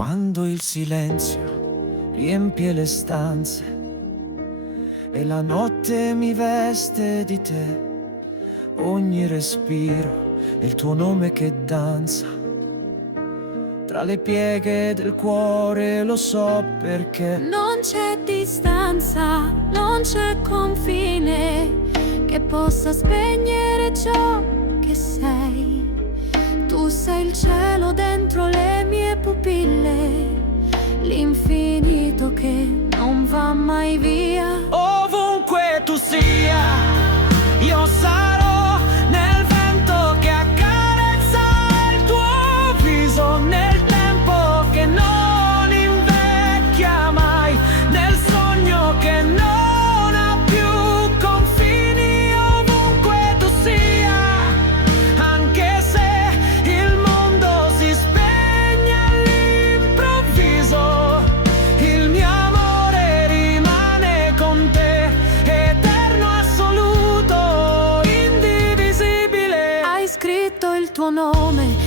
Quando il silenzio riempie le stanze e la notte mi veste di te, ogni respiro è il tuo nome che danza tra le pieghe del cuore, lo so perché non c'è distanza, non c'è confine che possa spegnere ciò che sei. Tu sei il cielo dentro le mie pupille, l'infinito che non va mai via. Ovunque tu sia, io sarò nel vento che accarezza il tuo viso, nel tempo che non invecchia mai, nel sogno che non ha più confini. Ovunque tu sia, anche se il mondo si spegne all'improvviso, il mio amore rimane con te, eterno, assoluto, indivisibile. Hai scritto il tuo nome